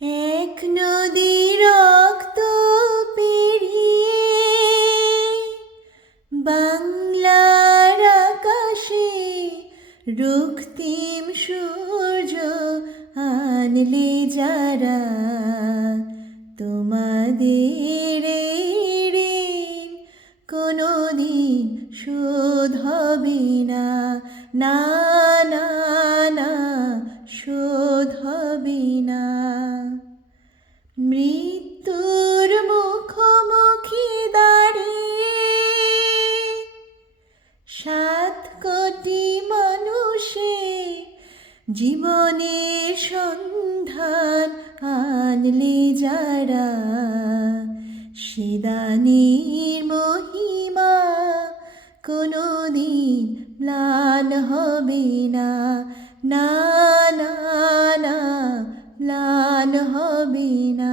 এক নদী রক্ত পেরিয়ে বাংলার আকাশে রক্তিম সূর্য আনলে যারা তোমাদের এই ঋণ কোনোদিন শোধ হবে না না না, শোধ হবে কোটি মানুষে জীবনের সন্ধান আনলে যারা সেদানির মহিমা কোনো দিন ম্লান হবে না না না, ম্লান হবে না।